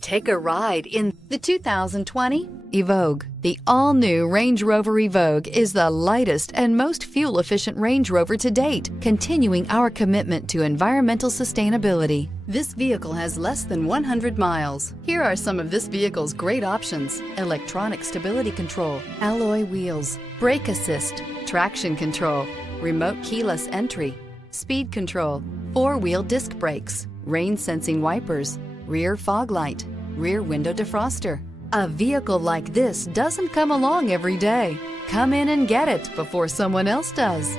Take a ride in the 2020 Evoque. The all-new Range Rover Evoque is the lightest and most fuel-efficient Range Rover to date, continuing our commitment to environmental sustainability. This vehicle has less than 100 miles. Here are some of this vehicle's great options: electronic stability control, alloy wheels, brake assist, traction control, remote keyless entry, speed control, four-wheel disc brakes, rain-sensing wipers, rear fog light, rear window defroster. A vehicle like this doesn't come along every day. Come in and get it before someone else does.